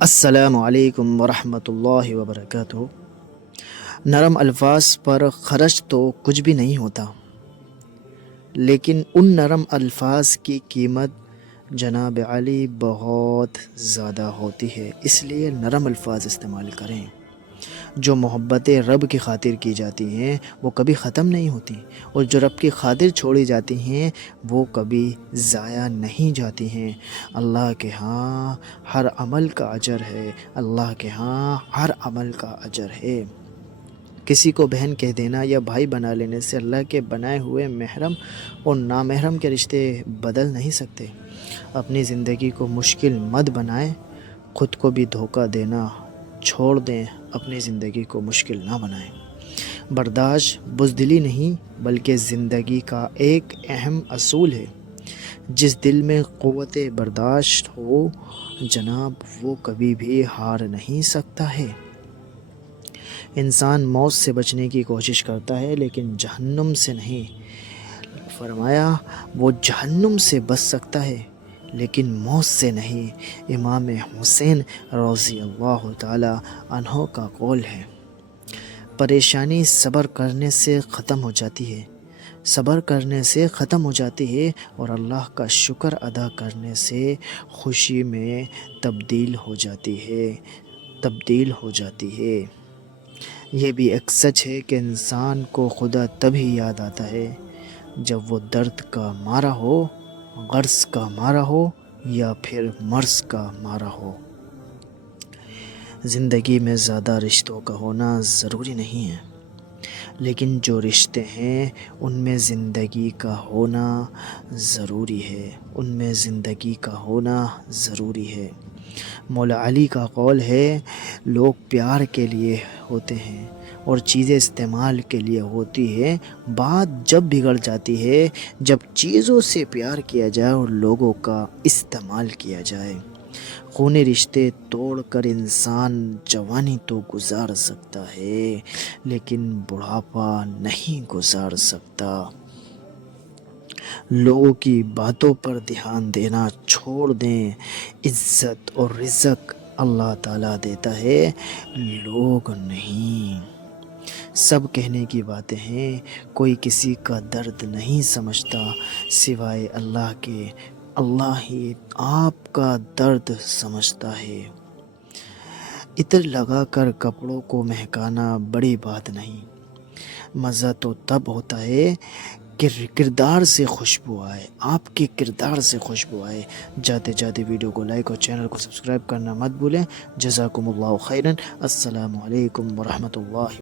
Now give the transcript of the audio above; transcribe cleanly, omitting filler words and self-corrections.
السلام علیکم ورحمۃ اللہ وبرکاتہ۔ نرم الفاظ پر خرچ تو کچھ بھی نہیں ہوتا، لیکن ان نرم الفاظ کی قیمت جناب علی بہت زیادہ ہوتی ہے۔ اس لیے نرم الفاظ استعمال کریں۔ جو محبتیں رب کی خاطر کی جاتی ہیں وہ کبھی ختم نہیں ہوتی، اور جو رب کی خاطر چھوڑی جاتی ہیں وہ کبھی ضائع نہیں جاتی ہیں۔ اللہ کے ہاں ہر عمل کا اجر ہے، اللہ کے ہاں ہر عمل کا اجر ہے۔ کسی کو بہن کہہ دینا یا بھائی بنا لینے سے اللہ کے بنائے ہوئے محرم اور نامحرم کے رشتے بدل نہیں سکتے۔ اپنی زندگی کو مشکل مت بنائیں، خود کو بھی دھوکہ دینا چھوڑ دیں، اپنی زندگی کو مشکل نہ بنائیں۔ برداشت بزدلی نہیں بلکہ زندگی کا ایک اہم اصول ہے۔ جس دل میں قوت برداشت ہو جناب، وہ کبھی بھی ہار نہیں سکتا ہے۔ انسان موت سے بچنے کی کوشش کرتا ہے لیکن جہنم سے نہیں۔ فرمایا وہ جہنم سے بچ سکتا ہے لیکن موت سے نہیں۔ امام حسین رضی اللہ تعالی عنہ کا قول ہے۔ پریشانی صبر کرنے سے ختم ہو جاتی ہے، صبر کرنے سے ختم ہو جاتی ہے، اور اللہ کا شکر ادا کرنے سے خوشی میں تبدیل ہو جاتی ہے، تبدیل ہو جاتی ہے۔ یہ بھی ایک سچ ہے کہ انسان کو خدا تبھی یاد آتا ہے جب وہ درد کا مارا ہو، غرض کا مارا ہو یا پھر مرض کا مارا ہو۔ زندگی میں زیادہ رشتوں کا ہونا ضروری نہیں ہے، لیکن جو رشتے ہیں ان میں زندگی کا ہونا ضروری ہے، ان میں زندگی کا ہونا ضروری ہے۔ مولا علی کا قول ہے، لوگ پیار کے لیے ہوتے ہیں اور چیزیں استعمال کے لیے ہوتی ہے، بات جب بگڑ جاتی ہے جب چیزوں سے پیار کیا جائے اور لوگوں کا استعمال کیا جائے۔ خونی رشتے توڑ کر انسان جوانی تو گزار سکتا ہے لیکن بڑھاپا نہیں گزار سکتا۔ لوگوں کی باتوں پر دھیان دینا چھوڑ دیں، عزت اور رزق اللہ تعالیٰ دیتا ہے، لوگ نہیں۔ سب کہنے کی باتیں ہیں، کوئی کسی کا درد نہیں سمجھتا سوائے اللہ کے، اللہ ہی آپ کا درد سمجھتا ہے۔ عطر لگا کر کپڑوں کو مہکانا بڑی بات نہیں، مزہ تو تب ہوتا ہے کہ کردار سے خوشبو آئے، آپ کے کردار سے خوشبو آئے۔ جاتے جاتے ویڈیو کو لائک اور چینل کو سبسکرائب کرنا مت بھولیں۔ جزاکم اللہ خیرن۔ السلام علیکم ورحمۃ اللہ۔